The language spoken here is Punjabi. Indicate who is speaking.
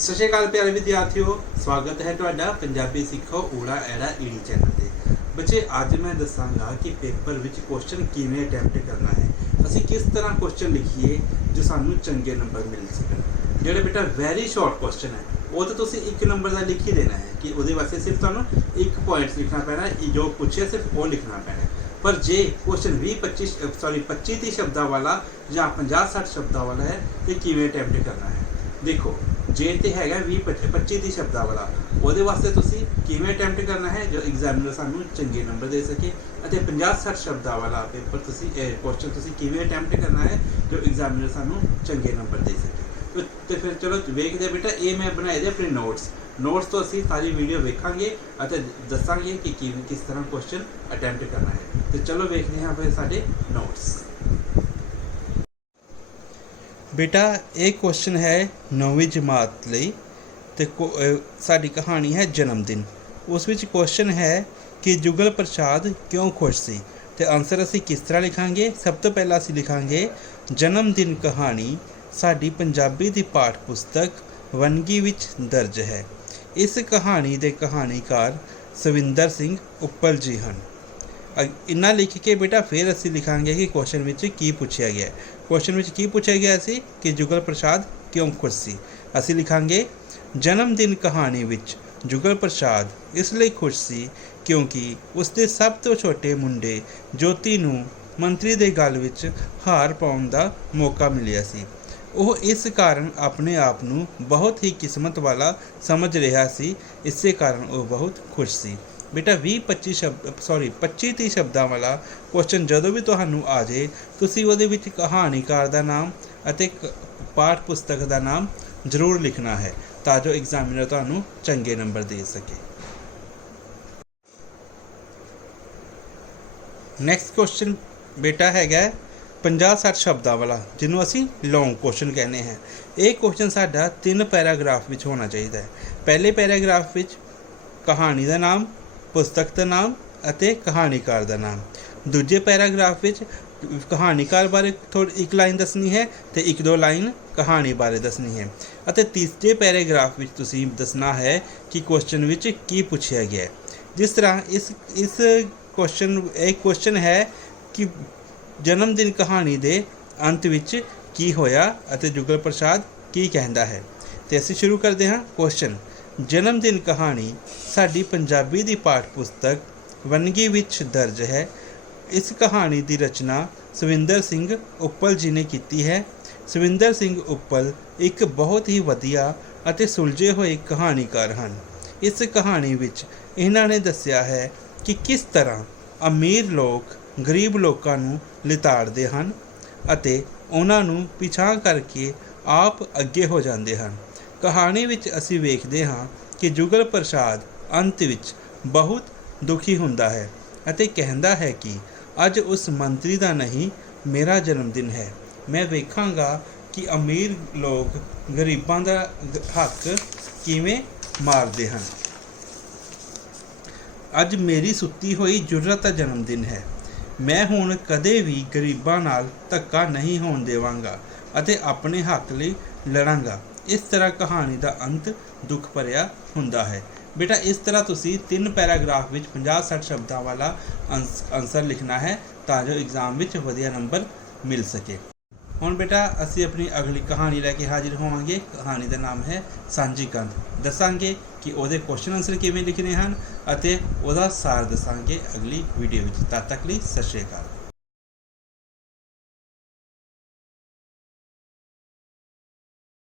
Speaker 1: ਸਤਿ ਸ਼੍ਰੀ ਅਕਾਲ ਪਿਆਰੇ ਵਿਦਿਆਰਥੀਓ, ਸਵਾਗਤ ਹੈ ਤੁਹਾਡਾ ਪੰਜਾਬੀ ਸਿੱਖੋ ਊੜਾ ਐੜਾ ਈੜੀ ਚੈਨਲ ਤੇ। ਬੱਚੇ, ਅੱਜ ਮੈਂ ਦੱਸਾਂਗਾ ਕਿ ਪੇਪਰ ਵਿੱਚ ਕੁਐਸਚਨ ਕਿਵੇਂ ਅਟੈਂਪਟ ਕਰਨਾ ਹੈ। ਅਸੀਂ ਕਿਸ ਤਰ੍ਹਾਂ ਕੁਐਸਚਨ ਲਿਖੀਏ ਜੋ ਸਾਨੂੰ ਚੰਗੇ ਨੰਬਰ ਮਿਲ ਸਕਣ। ਜਿਹੜੇ ਬੇਟਾ ਵੈਰੀ ਸ਼ਾਰਟ ਕੁਐਸਚਨ ਹੈ, ਉਹ ਤਾਂ ਤੁਸੀਂ ਇੱਕ ਨੰਬਰ ਦਾ ਲਿਖ ਹੀ ਦੇਣਾ ਹੈ ਕਿ ਉਹਦੇ ਵਾਸਤੇ ਸਿਰਫ ਤੁਹਾਨੂੰ ਇੱਕ ਪੁਆਇੰਟ ਲਿਖਣਾ ਪੈਣਾ ਹੈ ਜੋ ਪੁੱਛਿਆ ਸਿਰਫ ਉਹ ਲਿਖਣਾ ਪੈਣਾ ਪਰ ਜੇ ਕੁਐਸਚਨ 20 25 ਸੌਰੀ 25 30 ਸ਼ਬਦਾਂ ਵਾਲਾ ਜਾਂ 50 60 ਸ਼ਬਦਾਂ ਵਾਲਾ ਹੈ ਤੇ ਕਿਵੇਂ ਅਟੈਂਪਟ ਕਰਨਾ ਹੈ? ਦੇਖੋ ਜੇ ਤੇ ਹੈਗਾ 20 25 30 ਸ਼ਬਦਾਂ ਵਾਲਾ। ਉਹਦੇ ਵਾਸਤੇ ਤੁਸੀਂ ਕਿਵੇਂ ਅਟੈਂਪਟ ਕਰਨਾ ਹੈ ਜੋ ਐਗਜ਼ਾਮੀਨਰ ਸਾਨੂੰ ਚੰਗੇ ਨੰਬਰ ਦੇ ਸਕੇ ਅਤੇ 50 60 ਸ਼ਬਦਾਂ ਵਾਲਾ ਪੇਪਰ ਤੁਸੀਂ, ਇਹ ਕੁਐਸਚਨ ਤੁਸੀਂ ਕਿਵੇਂ ਅਟੈਂਪਟ ਕਰਨਾ ਹੈ ਜੋ ਐਗਜ਼ਾਮੀਨਰ ਸਾਨੂੰ ਚੰਗੇ ਨੰਬਰ ਦੇ ਸਕੇ। ਤੇ- ਫਿਰ ਚਲੋ ਵੇਖਦੇ ਹਾਂ ਬੇਟਾ, ਇਹ ਮੈਂ ਬਣਾਏ ਦੇ ਆਪਣੇ ਨੋਟਸ ਨੋਟਸ ਤੋਂ ਅਸੀਂ ਸਾਰੀ ਵੀਡੀਓ ਵੇਖਾਂਗੇ ਅਤੇ ਦੱਸਾਂਗੇ ਕਿ ਕਿਵੇਂ ਕਿਸ ਤਰ੍ਹਾਂ ਕੁਐਸਚਨ ਅਟੈਂਪਟ ਕਰਨਾ ਹੈ। ਤੇ ਚਲੋ ਵੇਖਦੇ ਹਾਂ ਫਿਰ ਸਾਡੇ ਨੋਟਸ ਬੇਟਾ, ਇਹ ਕੁਐਸਚਨ ਹੈ 9ਵੀਂ ਜਮਾਤ ਲਈ ਤੇ ਕੋ- ਸਾਡੀ ਕਹਾਣੀ ਹੈ ਜਨਮ ਦਿਨ ਉਸ ਵਿੱਚ ਕੁਐਸਚਨ ਹੈ ਕਿ ਜੁਗਲ ਪ੍ਰਸਾਦ ਕਿਉਂ ਖੁਸ਼ ਸੀ? ਤੇ ਆਨਸਰ ਅਸੀਂ ਕਿਸ ਤਰ੍ਹਾਂ ਲਿਖਾਂਗੇ? ਸਭ ਤੋਂ ਪਹਿਲਾਂ ਅਸੀਂ ਲਿਖਾਂਗੇ ਜਨਮ ਦਿਨ ਕਹਾਣੀ ਸਾਡੀ ਪੰਜਾਬੀ ਦੀ ਪਾਠ ਪੁਸਤਕ ਵੰਨਗੀ ਵਿੱਚ ਦਰਜ ਹੈ। ਇਸ ਕਹਾਣੀ ਦੇ ਕਹਾਣੀਕਾਰ ਸਵਿੰਦਰ ਸਿੰਘ ਉੱਪਲ ਜੀ ਹਨ। ਅਗ- ਇੰਨਾ ਲਿਖ ਕੇ ਬੇਟਾ, ਫਿਰ ਅਸੀਂ ਲਿਖਾਂਗੇ ਕਿ ਕੁਐਸਚਨ ਵਿੱਚ ਕੀ ਪੁੱਛਿਆ ਗਿਆ ਕੁਐਸਚਨ ਵਿੱਚ ਕੀ ਪੁੱਛਿਆ ਗਿਆ ਸੀ ਕਿ ਜੁਗਲ ਪ੍ਰਸਾਦ ਕਿਉਂ ਖੁਸ਼ ਸੀ ਅਸੀਂ ਲਿਖਾਂਗੇ ਜਨਮ ਦਿਨ ਕਹਾਣੀ ਵਿੱਚ ਜੁਗਲ ਪ੍ਰਸਾਦ ਇਸ ਲਈ ਖੁਸ਼ ਸੀ ਕਿਉਂਕਿ ਉਸ ਦੇ ਸਭ ਤੋਂ ਛੋਟੇ ਮੁੰਡੇ ਜੋਤੀ ਨੂੰ ਮੰਤਰੀ ਦੇ ਗੱਲ ਵਿੱਚ ਹਾਰ ਪਾਉਣ ਦਾ ਮੌਕਾ ਮਿਲਿਆ ਸੀ ਉਹ ਇਸ ਕਾਰਨ ਆਪਣੇ ਆਪ ਨੂੰ ਬਹੁਤ ਹੀ ਕਿਸਮਤ ਵਾਲਾ ਸਮਝ ਰਿਹਾ ਸੀ ਇਸੇ ਕਾਰਨ ਉਹ ਬਹੁਤ ਖੁਸ਼ ਸੀ ਬੇਟਾ 20 25 ਸ਼ਬਦ ਸੌਰੀ 25 30 ਸ਼ਬਦਾਂ ਵਾਲਾ ਕੁਐਸਚਨ ਜਦੋਂ ਵੀ ਤੁਹਾਨੂੰ ਆ ਜੇ ਤੁਸੀਂ ਉਹਦੇ ਵਿੱਚ ਕਹਾਣੀਕਾਰ ਦਾ ਨਾਮ ਅਤੇ ਕ- ਪਾਠ ਪੁਸਤਕ ਦਾ ਨਾਮ ਜ਼ਰੂਰ ਲਿਖਣਾ ਹੈ, ਤਾਂ ਜੋ ਐਗਜ਼ਾਮੀਨਰ ਤੁਹਾਨੂੰ ਚੰਗੇ ਨੰਬਰ ਦੇ ਸਕੇ। ਨੈਕਸਟ ਕੁਐਸਚਨ ਬੇਟਾ ਹੈਗਾ 50 60 ਸ਼ਬਦਾਂ ਵਾਲਾ, ਜਿਹਨੂੰ ਅਸੀਂ ਲੌਂਗ ਕੁਐਸਚਨ ਕਹਿੰਦੇ ਹਾਂ। ਇਹ ਕੁਐਸਚਨ ਸਾਡਾ ਤਿੰਨ ਪੈਰਾਗ੍ਰਾਫ ਵਿੱਚ ਹੋਣਾ ਚਾਹੀਦਾ ਹੈ। ਪਹਿਲੇ ਪੈਰਾਗ੍ਰਾਫ ਵਿੱਚ ਕਹਾਣੀ ਦਾ ਨਾਮ ਪੁਸਤਕ ਦਾ ਨਾਮ ਅਤੇ ਕਹਾਣੀਕਾਰ ਦਾ ਨਾਮ। ਦੂਜੇ ਪੈਰਾਗ੍ਰਾਫ ਵਿੱਚ ਕਹਾਣੀਕਾਰ ਬਾਰੇ ਥੋੜੀ ਇੱਕ ਲਾਈਨ ਦੱਸਣੀ ਹੈ ਤੇ ਇੱਕ ਦੋ ਲਾਈਨ ਕਹਾਣੀ ਬਾਰੇ ਦੱਸਣੀ ਹੈ। ਅਤੇ ਤੀਸਰੇ ਪੈਰਾਗ੍ਰਾਫ ਵਿੱਚ ਤੁਸੀਂ ਦੱਸਣਾ ਹੈ ਕਿ ਕੁਐਸਚਨ ਵਿੱਚ ਕੀ ਪੁੱਛਿਆ ਗਿਆ ਹੈ। ਜਿਸ ਤਰ੍ਹਾਂ ਇਸ ਇਸ ਕੁਐਸਚਨ ਇਹ ਕੁਐਸਚਨ ਹੈ ਕਿ ਜਨਮ ਦਿਨ ਕਹਾਣੀ ਦੇ ਅੰਤ ਵਿੱਚ ਕੀ ਹੋਇਆ ਅਤੇ ਜੁਗਲ ਪ੍ਰਸਾਦ ਕੀ ਕਹਿੰਦਾ ਹੈ। ਤੇ ਅਸੀਂ ਸ਼ੁਰੂ ਕਰਦੇ ਹਾਂ ਕੁਐਸਚਨ ਜਨਮ ਦਿਨ ਕਹਾਣੀ ਸਾਡੀ ਪੰਜਾਬੀ ਦੀ ਪਾਠ ਪੁਸਤਕ ਵੰਨਗੀ ਵਿੱਚ ਦਰਜ ਹੈ। ਇਸ ਕਹਾਣੀ ਦੀ ਰਚਨਾ ਸਵਿੰਦਰ ਸਿੰਘ ਉੱਪਲ ਜੀ ਨੇ ਕੀਤੀ ਹੈ। ਸਵਿੰਦਰ ਸਿੰਘ ਉੱਪਲ ਇੱਕ ਬਹੁਤ ਹੀ ਵਧੀਆ ਅਤੇ ਸੁਲਝੇ ਹੋਏ ਕਹਾਣੀਕਾਰ ਹਨ। ਇਸ ਕਹਾਣੀ ਵਿੱਚ ਇਹਨਾਂ ਨੇ ਦੱਸਿਆ ਹੈ ਕਿ ਕਿਸ ਤਰ੍ਹਾਂ ਅਮੀਰ ਲੋਕ ਗਰੀਬ ਲੋਕਾਂ ਨੂੰ ਲਿਤਾੜਦੇ ਹਨ ਅਤੇ ਉਹਨਾਂ ਨੂੰ ਪਿਛਾਂ ਕਰਕੇ ਆਪ ਅੱਗੇ ਹੋ ਜਾਂਦੇ ਹਨ। ਕਹਾਣੀ ਵਿੱਚ ਅਸੀਂ ਵੇਖਦੇ ਹਾਂ ਕਿ ਜੁਗਲ ਪ੍ਰਸਾਦ ਅੰਤ ਵਿੱਚ ਬਹੁਤ ਦੁਖੀ ਹੁੰਦਾ ਹੈ ਅਤੇ ਕਹਿੰਦਾ ਹੈ ਕਿ ਅੱਜ ਉਸ ਮੰਤਰੀ ਦਾ ਨਹੀਂ, ਮੇਰਾ ਜਨਮ ਦਿਨ ਹੈ। ਮੈਂ ਵੇਖਾਂਗਾ ਕਿ ਅਮੀਰ ਲੋਕ ਗਰੀਬਾਂ ਦਾ ਹੱਕ ਕਿਵੇਂ ਮਾਰਦੇ ਹਨ। ਅੱਜ ਮੇਰੀ ਸੁੱਤੀ ਹੋਈ ਜੁਰਤ ਦਾ ਜਨਮ ਦਿਨ ਹੈ। ਮੈਂ ਹੁਣ ਕਦੇ ਵੀ ਗਰੀਬਾਂ ਨਾਲ ਧੱਕਾ ਨਹੀਂ ਹੋਣ ਦੇਵਾਂਗਾ ਅਤੇ ਆਪਣੇ ਹੱਕ ਲਈ ਲੜਾਂਗਾ। ਇਸ ਤਰ੍ਹਾਂ ਕਹਾਣੀ ਦਾ ਅੰਤ ਦੁੱਖ ਭਰਿਆ ਹੁੰਦਾ ਹੈ। ਬੇਟਾ, ਇਸ ਤਰ੍ਹਾਂ ਤੁਸੀਂ ਤਿੰਨ ਪੈਰਾਗ੍ਰਾਫ ਵਿੱਚ 50 60 ਸ਼ਬਦਾਂ ਵਾਲਾ ਆਨਸਰ ਲਿਖਣਾ ਹੈ ਤਾਂ ਜੋ ਐਗਜ਼ਾਮ ਵਿੱਚ ਵਧੀਆ ਨੰਬਰ ਮਿਲ ਸਕੇ। ਹੁਣ ਬੇਟਾ, ਅਸੀਂ ਆਪਣੀ ਅਗਲੀ ਕਹਾਣੀ ਲੈ ਕੇ ਹਾਜ਼ਰ ਹੋਵਾਂਗੇ। ਕਹਾਣੀ ਦਾ ਨਾਮ ਹੈ ਸਾਂਝੀ ਕੰਧ ਦੱਸਾਂਗੇ ਕਿ ਉਹਦੇ ਕੁਐਸਚਨ ਆਨਸਰ ਕਿਵੇਂ ਲਿਖਣੇ ਹਨ ਅਤੇ ਉਹਦਾ ਸਾਰ ਦੱਸਾਂਗੇ ਅਗਲੀ ਵੀਡੀਓ ਵਿੱਚ। ਤਦ ਤੱਕ ਲਈ ਸਤਿ ਸ਼੍ਰੀ ਅਕਾਲ।